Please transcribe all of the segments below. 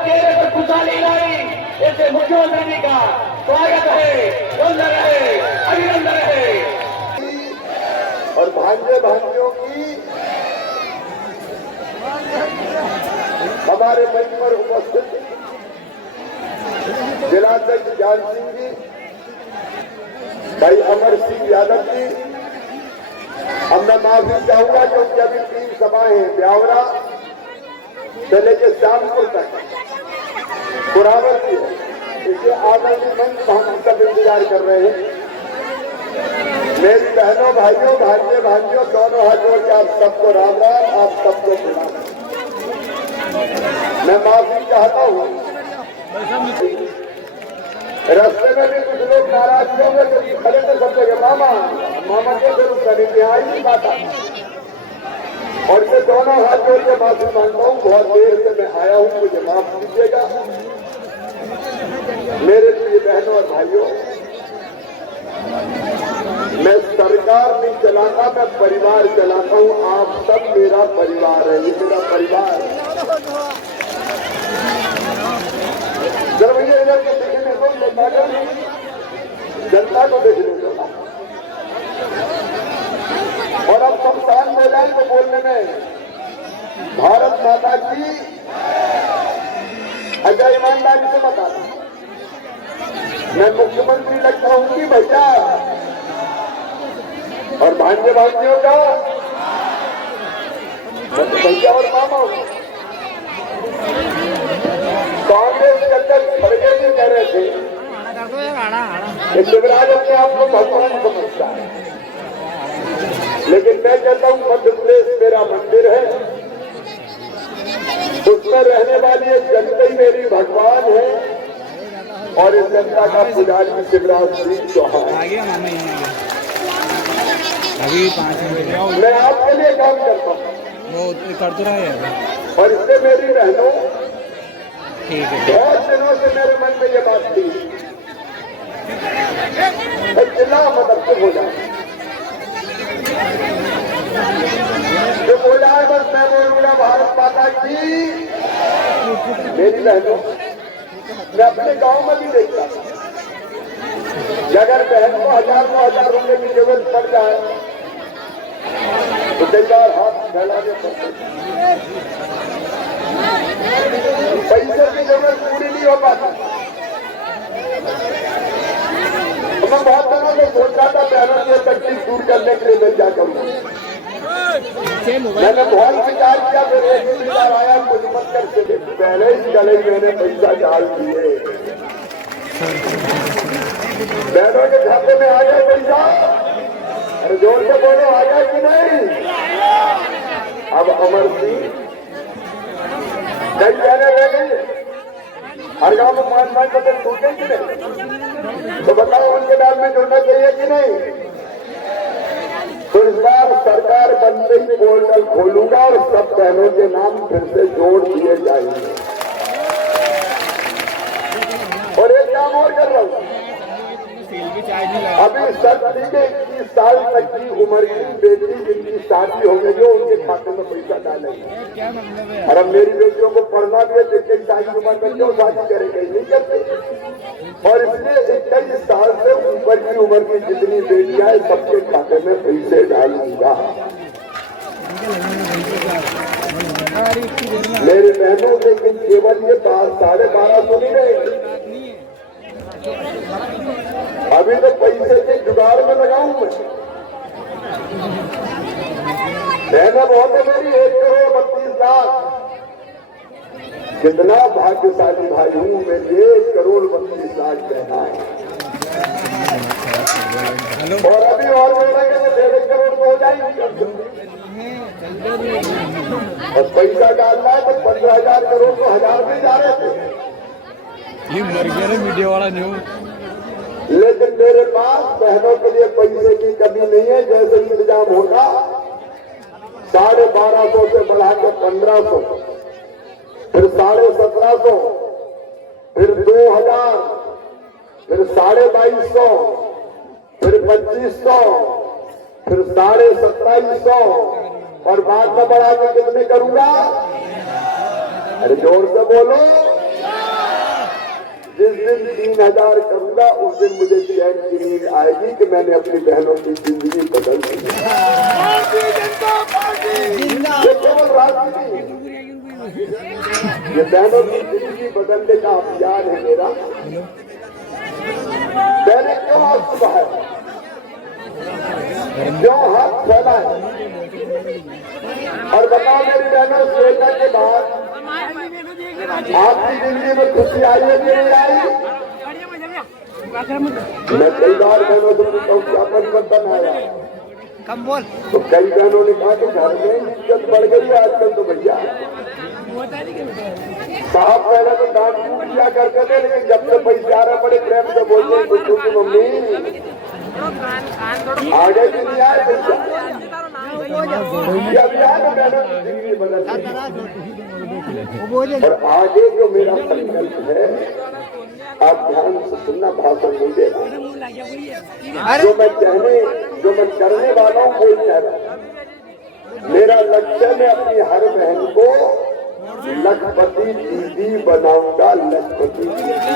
चेहरे पर खुशहाली लाई, ऐसे मुख्यमंत्री जी का स्वागत है, सुंदर रहे, अभिनंदन रहे। और भांजे भांजियों की हमारे मंच पर उपस्थित जिलाध्यक्ष ज्ञान सिंह जी, भाई अमर सिंह यादव जी, अब मैं माफी चाहूंगा क्योंकि अभी 3 सभाएं हैं, ब्यावरा से लेकर श्यामपुर तक पुरावर की है, इसलिए आदरणीय मंच हम सब इंतजार कर रहे हैं। मेरी बहनों भाइयों भांजे भांजियों दोनों हाथ जोड़ के आप सबको राम राम, आप सबको प्रणाम। मैं माफी चाहता हूँ, रास्ते में भी कुछ लोग नाराज होंगे क्योंकि खड़े तो सब जगह मामा के फिर उसका आई नहीं पाता, और मैं दोनों हाथ जोड़ के माफी मांगता हूँ। बहुत देर से मैं आया हूँ, मुझे माफ कीजिएगा। मेरे प्रिय बहनों और भाइयों, मैं सरकार नहीं चलाता, मैं परिवार चलाता हूँ। आप सब मेरा परिवार है, ये मेरा परिवार है। जब मुझे इधर के देखने को जनता को देखने दो, और अब शमशान मैदान को बोलने में भारत माता की अजय ईमानदारी से बता दूं, मैं मुख्यमंत्री लगता हूं कि भैया, और भांजे भांजियों का भैया और मामा। कांग्रेस के अंदर खड़गे भी कह रहे थे कि शिवराज अपने आप को भगवान समझता है, लेकिन मैं कहता हूं मध्य प्रदेश मेरा मंदिर है, उसमें रहने वाली एक जनता ही मेरी भगवान है, और इस जनता का पुजारी शिवराज सिंह चौहान। अभी 5 मिनट मैं आपके लिए काम करता हूँ, वो कर तो रहा है, और इससे मेरी बहनों ठीक है। बहुत दिनों से मेरे मन में ये बात थी, जिला मदद से हो जाए, जो हो जाए बस मैं बोलूंगा भारत माता की। मेरी बहनों, मैं अपने गांव में भी देखता हूं कि अगर बहन को 1000-2000 रुपए की जरूरत पड़ जाए तो कई बार हाथ फैलाने पड़ते, पैसे की जरूरत पूरी नहीं हो पाती। मैं बहुत दिनों से सोच रहा था बहनों की तकलीफ दूर करने के लिए मैं क्या करूँ। मैंने बहुत विचार किया, फिर एक विचार आया, मुझ मत करके पहले ही गले मैंने पैसा डाल दिए, बहनों के खाते में आ गया पैसा। अरे जोर से बोलो, आ गया कि नहीं? अब अमर सिंह कई कहने रह गए, हर गांव में 5-5 बदल टूटे कि नहीं, तो बताओ उनके नाम में जुड़ना चाहिए कि नहीं? तो इस बार सरकार बनते ही पोर्टल खोलूंगा और सब बहनों के नाम फिर से जोड़ दिए जाएंगे। और एक काम और कर रहा हूं, अभी सर 21 साल तक की उम्र की बेटी जिनकी शादी हो गई हो, उनके खाते में पैसा डालेंगे। और अब मेरी बेटियों को पढ़ना भी है, जिनकी शादी उम्र में क्यों शादी करेंगे, नहीं करते। और इसलिए 21 साल से ऊपर की उम्र की जितनी बेटियां हैं, सबके खाते में पैसे डालूंगा। मेरे बहनों, लेकिन केवल ये 1250 नहीं रहेगी, अभी तो पैसे के जुगाड़ में लगाऊं मैं। बहना बहुत है मेरी, 1,32,00,000। कितना भाग्यशाली भाई हूं मैं, 1,32,00,000 बहना है। और अभी और बोलेंगे तो 1.5 करोड़ तो हो जाएगी। और पैसा डालना है तो 15,000 करोड़ तो 1000 में जा रहे थे। ये मर गया ना मीडिया वाला न्यूज। लेकिन मेरे पास बहनों के लिए पैसे की कमी नहीं है। जैसे इंतजाम होगा 1250 से बढ़ा के 1500, फिर 1750, फिर 2000, फिर 2250, फिर 2500, फिर 2750, और बाद में बढ़ा के कितने करूंगा? अरे जोर से बोलो। जिस दिन 3000 करूंगा उस दिन मुझे चैन की नींद आएगी कि मैंने अपनी बहनों की जिंदगी बदल दी। ये केवल राजनीति, ये बहनों की जिंदगी बदलने का अभियान है मेरा। मैंने क्यों आज सुबह है, क्यों हाथ फैला है? और बताओ मेरी बहनों, श्वेता के बाद आपकी जिंदगी में खुशी आई है कि नहीं आई? मैं कई बार बहनों से पूछता हूँ क्या परिवर्तन आया? कम बोल। तो कई बहनों ने कहा कि घर में इज्जत बढ़ गई है आजकल तो भैया। साहब पहले तो डांट फूट दिया करते थे, लेकिन जब से पैसे आ रहे बड़े प्रेम से बोलते हैं कुछ की मम्मी आगे भी नहीं आए पैसा। ये अभियान बहनों की जिंदगी बदल गई। और आगे जो मेरा संकल्प है, आप ध्यान से सुनना, भाषण नहीं दे रहा। जो मैं करने वाला हूँ वही कह रहा हूँ। मेरा लक्ष्य मैं अपनी हर बहन को लखपति दीदी बनाऊंगा, लखपति दीदी।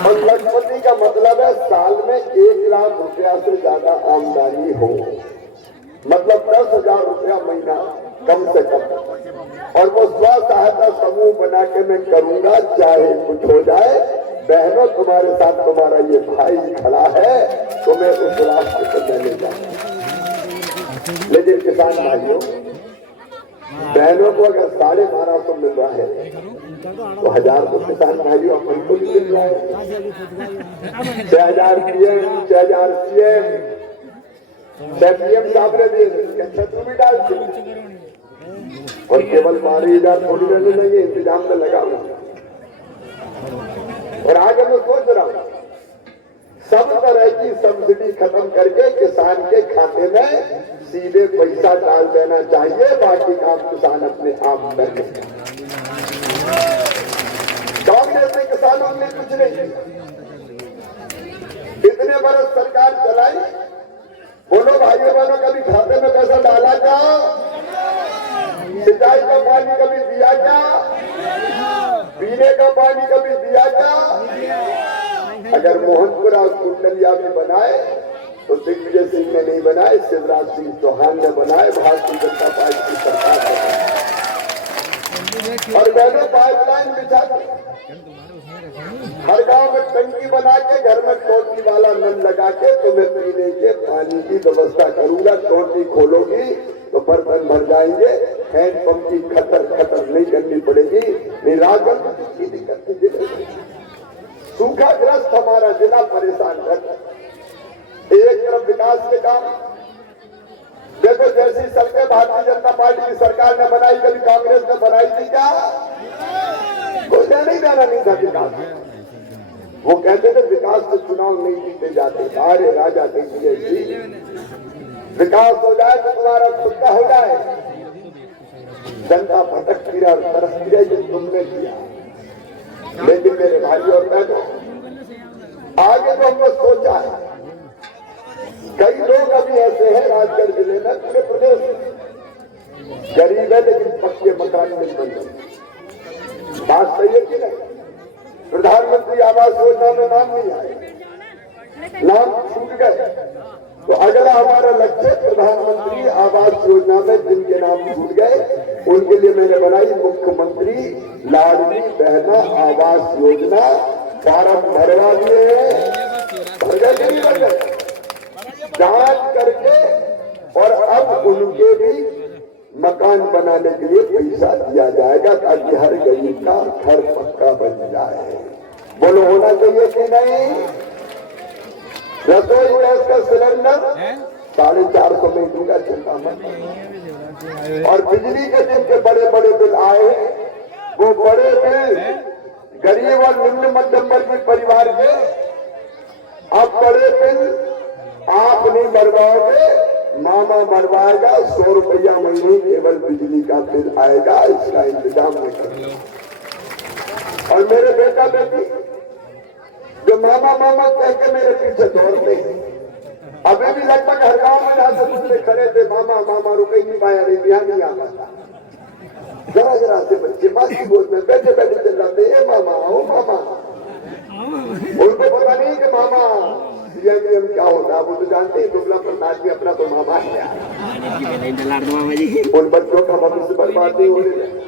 और लखपति का मतलब है साल में 1 लाख रुपया से ज्यादा आमदनी हो, मतलब 10,000 रुपया महीना कम से कम। और वो स्व सहायता समूह बना के मैं करूंगा, चाहे कुछ हो जाए। बहनों, तुम्हारे साथ तुम्हारा ये भाई खड़ा है, तो मैं उस रास्ते को ले जाऊंगा। लेकिन किसान भाइयों, बहनों को अगर 1250 मिल रहा है तो 1000 तो किसान भाइयों अपन को भी मिल रहा है। 6000 पीएम, 6000 सीएम, 6 पीएम साहब ने दिए, छत्र भी डालते। और केवल 12,000 थोड़ी रहने नहीं, इंतजाम में लगा हुआ। और आगे मैं सोच रहा हूँ सब तरह की सब्सिडी खत्म करके किसान के खाते में सीधे पैसा डाल देना चाहिए, बाकी काम किसान अपने आप कर लेंगे। कांग्रेस ने किसानों के लिए कुछ नहीं, इतने बरस सरकार चलाई। बोलो भाइयों बहनों, कभी खाते में पैसा डाला क्या? सिंचाई का पानी कभी दिया क्या? पीने का पानी कभी दिया क्या? अगर मोहनपुरा और कुंडलिया में बनाए तो दिग्विजय सिंह ने नहीं बनाए, शिवराज सिंह चौहान ने बनाए, भारतीय जनता पार्टी की सरकार ने। और बहनों, पाइपलाइन बिछा के हर गांव में टंकी बना के, घर में टोटी वाला नल लगा के तुम्हें पीने के पानी की व्यवस्था करूंगा। टोटी खोलोगी तो बर्तन भर जाएंगे, हैंडपंप की खतर नहीं करनी पड़ेगी। निराकरण की दिक्कत नहीं। सूखाग्रस्त हमारा जिला परेशान है। एक तरफ विकास के काम देखो, जैसी सड़कें भारतीय जनता पार्टी की सरकार ने बनाई, कभी कांग्रेस ने बनाई थी क्या? कोई देना ही देना नहीं था विकास। वो कहते थे विकास से चुनाव नहीं जीते जाते। सारे राजा देखिए जी, विकास हो जाए तो तुम्हारा खुद का हो जाए। जनता भटकती रहे और तरसती रहे, जो तुमने किया। लेकिन मेरे भाइयों और बहनों, आगे जो हमने सोचा है, कई लोग अभी ऐसे हैं राजगढ़ जिले में, पूरे प्रदेश गरीब है लेकिन पक्के मकान मिल रहे। बात सही है कि नहीं? प्रधानमंत्री आवास योजना में नाम नहीं आए, नाम छूट गए। तो अगला हमारा लक्ष्य प्रधानमंत्री आवास योजना में जिनके नाम छूट गए, उनके लिए मैंने बनाई मुख्यमंत्री लाडली बहना आवास योजना। फॉर्म भरवा दिए हैं, भर गए कि नहीं भर गए? जांच करके, और अब उनके भी मकान बनाने के लिए पैसा दिया जाएगा, ताकि हर गरीब का घर पक्का बन जाए। बोलो, होना चाहिए कि नहीं? रसोई गैस का सिलेंडर 450 में दूंगा, चिंता मत। और बिजली के जिनके बड़े बड़े बिल आए, वो बड़े बिल गरीब और निम्न मध्यम वर्गीय परिवार के, अब बड़े बिल आप नहीं भरवाओगे, मामा भरवाएगा। 100 रुपया महीने केवल बिजली का बिल आएगा, इसका इंतजाम नहीं करेगा। और मेरे बेटा बेटी जो मामा मामा कह के मेरे पीछे दौड़ते हैं, अभी भी लगभग हर गांव में जहां से खड़े थे, मामा मामा रुक ही नहीं पाया, नहीं यहाँ नहीं आता था। जरा जरा से बच्चे माँ की गोद में बैठे बैठे चल जाते हैं मामा ओ मामा। उनको पता नहीं कि मामा सीएम क्या होता है, वो तो जानते हैं दुबला प्रसाद भी अपना तो मामा है। उन बच्चों का भविष्य बर्बाद नहीं होने देना।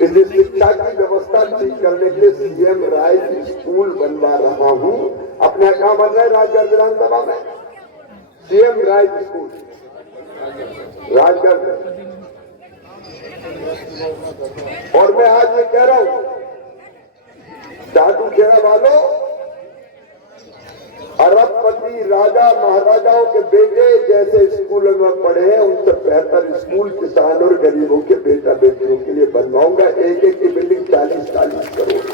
इसलिए शिक्षा की व्यवस्था ठीक करने के लिए सीएम राइज स्कूल बनवा रहा हूँ। अपना क्या बन रहा है राजगढ़ विधानसभा में? CM rise school Rajgarh. और मैं आज ये कह रहा हूं, जादू खेड़ा वालों, अरबपति राजा महाराजाओं के बेटे जैसे स्कूलों में पढ़े हैं उनसे बेहतर स्कूल किसान और गरीबों के बेटा बेटियों के लिए बनवाऊंगा। एक एक की बिल्डिंग 40-40 करोड़।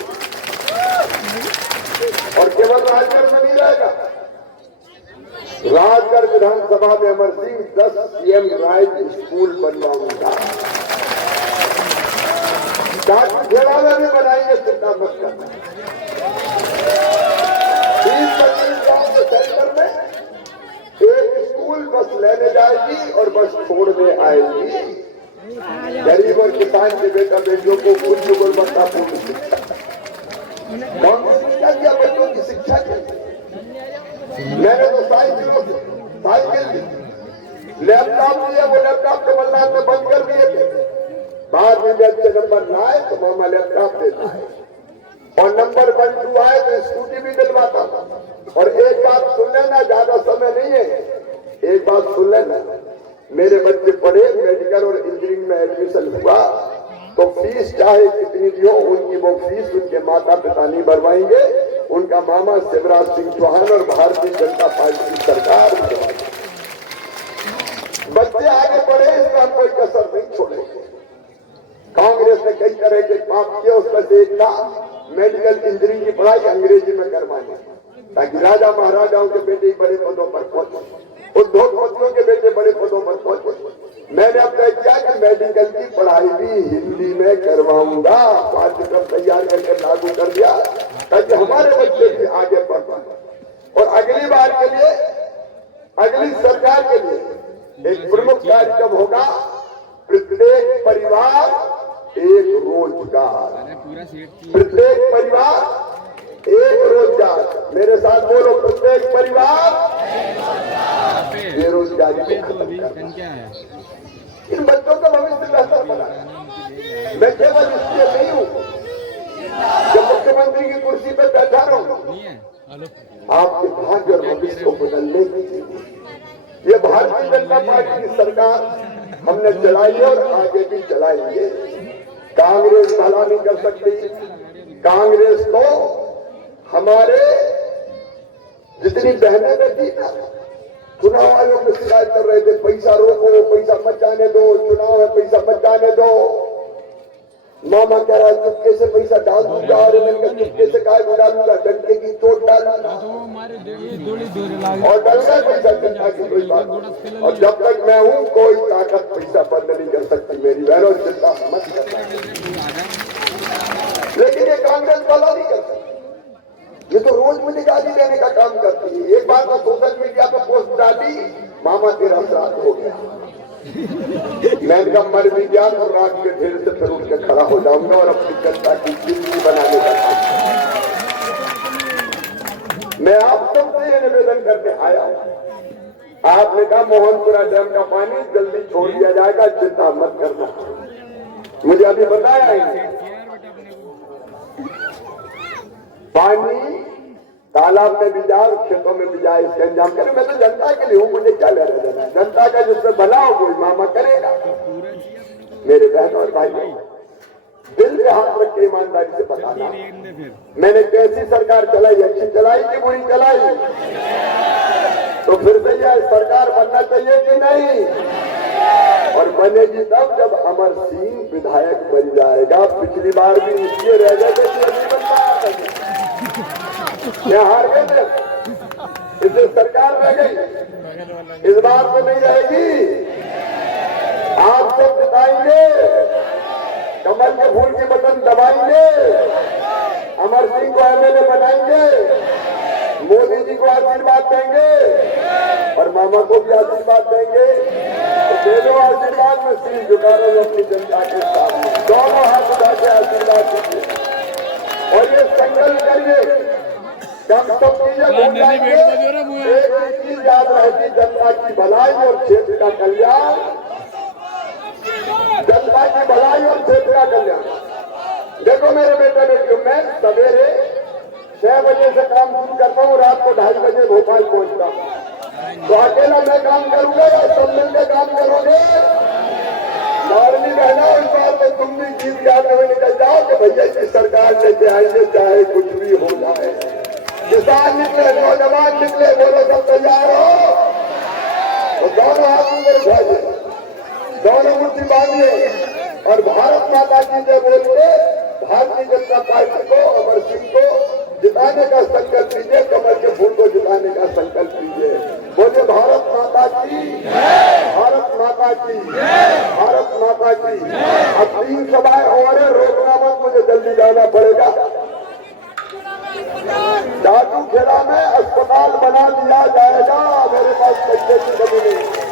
और केवल राजगढ़ में नहीं रहेगा, राजगढ़ विधानसभा में Amar Singh 10 CM rise school बनवाऊंगा। जादू खेड़ा में भी बनाएंगे, चिंता मत करना। 20-25 गांव के सेंटर में एक स्कूल बस लेने जाएगी और बस छोड़ने आएगी। गरीब और किसान के बेटा बेटियों को उच्च गुणवत्तापूर्ण शिक्षा। कौन सी शिक्षा दिया? बच्चों की शिक्षा के मैंने तो साइकिल लैपटॉप दिए, वो लैपटॉप कमलनाथ में बंद कर दिए थे। बाद में अच्छे नंबर ना आए तो मामा लैपटॉप देता है, और नंबर 1-2 आए तो स्कूटी भी दिलवाता था। और एक बात सुन लेना, ज्यादा समय नहीं है, एक बात सुन लेना, मेरे बच्चे पढ़े, मेडिकल और इंजीनियरिंग में एडमिशन हुआ तो फीस चाहे कितनी भी हो, उनकी वो फीस उनके माता पिता नहीं भरवाएंगे, उनका मामा शिवराज सिंह चौहान और भारतीय जनता पार्टी की सरकार भरवाएगी। बच्चे आगे बढ़े, इसमें हम कोई कसर नहीं छोड़ेंगे। कांग्रेस ने कई तरह के पाप किए, उसमें से एक था मेडिकल इंजीनियरिंग की पढ़ाई अंग्रेजी में करवानी, ताकि राजा महाराजाओं के बेटे बड़े पदों पर पहुंचे, उद्योगपतियों के बेटे बड़े पदों पर पहुंचे। मैंने अब तय किया कि मेडिकल की पढ़ाई भी हिंदी में करवाऊंगा, पाठ्यक्रम तैयार करके लागू कर दिया, ताकि हमारे बच्चे भी आगे बढ़ पाए। और अगली बार के लिए, अगली सरकार के लिए एक प्रमुख कार्यक्रम होगा, प्रत्येक परिवार एक रोजगार, प्रत्येक परिवार एक रोजगार। मेरे साथ बोलो, प्रत्येक परिवार बेरोजगारी को खत्म करना। इन बच्चों का भविष्य बेहतर बनाना। मैं केवल इसलिए नहीं हूँ जब मुख्यमंत्री की कुर्सी पर बैठा रहूं, आपके भाग्य और भविष्य को बदलने के लिए ये भारतीय जनता पार्टी की सरकार हमने चलाई है और आगे भी चलाएंगे। कांग्रेस भला नहीं कर सकती। कांग्रेस को हमारे जितनी बहनें बेटी ना, चुनाव आयोग में शिकायत कर रहे थे, पैसा रोको, पैसा मत जाने दो, चुनाव है पैसा मत जाने दो। मामा कह रहा है चुपके से पैसा डाल दूंगा, और चुपके से काय को डालूंगा, डंके की चोट डालूंगा, और डल गया पैसा, चिंता की कोई बात। और जब तक मैं हूं, कोई ताकत पैसा बंद नहीं कर सकती मेरी बहनों, चिंता मत करना। लेकिन ये कांग्रेस वाला नहीं कर सकती, ये तो रोज मुझे गाली देने का काम करती है। एक बार मैं सोशल मीडिया पर पोस्ट डाली, मामा तेरा श्राद्ध हो गया। मैंने कहा मर भी गया तो रात के ढेर से फिर उठ के खड़ा हो जाऊंगा और अपनी जनता की जिंदगी बनाने का काम। मैं आप सबसे ये निवेदन करने आया हूं। आपने कहा मोहनपुरा डैम का पानी जल्दी छोड़ दिया जाएगा, चिंता मत करना। मुझे अभी बताया है, पानी तालाब में भी जाए, खेतों में भी जाए, इसका इंतजाम करें। मैं तो जनता के लिए हूँ, मुझे क्या लेना देना है। जनता का जिसमें भला हो कोई मामा करेगा। मेरे बहनों और भाई, दिल पे हाथ रख के ईमानदारी से बताना, मैंने कैसी सरकार चलाई, अच्छी चलाई कि बुरी चलाई? तो फिर से यह सरकार बनना चाहिए कि नहीं? और बनेगी तब जब अमर सिंह विधायक बन जाएगा। पिछली बार भी इसलिए रह गए थे कि नहीं बन पाया, क्या हार गए थे, इसलिए सरकार रह गई। इस बार तो नहीं रहेगी, आप सब जिताएंगे, कमल के फूल के बटन दबाएंगे, अमर सिंह को एमएलए बनाएंगे, मोदी जी को आशीर्वाद देंगे और मामा को भी आशीर्वाद देंगे। तो दे दो आशीर्वाद, में सिर झुका रहा हूं अपनी जनता के सामने। कम सब चीजें भूल जाएंगे। एक चीज याद रहेगी, जनता की भलाई और क्षेत्र का कल्याण। जनता की भलाई और क्षेत्र का कल्याण। देखो मेरे बेटे बेटियों, मैं सवेरे 6 बजे से काम शुरू करता हूँ, रात को 2:30 बजे भोपाल पहुंचता हूँ। तो अकेला मैं काम करूंगा या सब मिलकर काम करोगे? लाडली बहना, इस बार तो तुम भी गीत गाते हुए निकल जाओ कि भैया की सरकार लेके आएंगे चाहे कुछ भी हो जाए। किसान निकले, नौजवान निकले, बोलो सब तैयार हो? तो दोनों हाथ ऊपर उठाइए, दोनों मुट्ठी बांधिए और भारत माता की जय बोल के भारतीय जनता पार्टी को, अमर सिंह को जिताने का संकल्प लीजिए। कमल के फूल को जिताने का संकल्प लीजिए। बोलिए भारत माता की, भारत माता की, भारत माता की। अब 3 सभाएं हो रहे, रोकना मत, मुझे जल्दी जाना पड़ेगा। जादू खेला में अस्पताल बना दिया जाएगा, मेरे पास पैसे की कमी नहीं।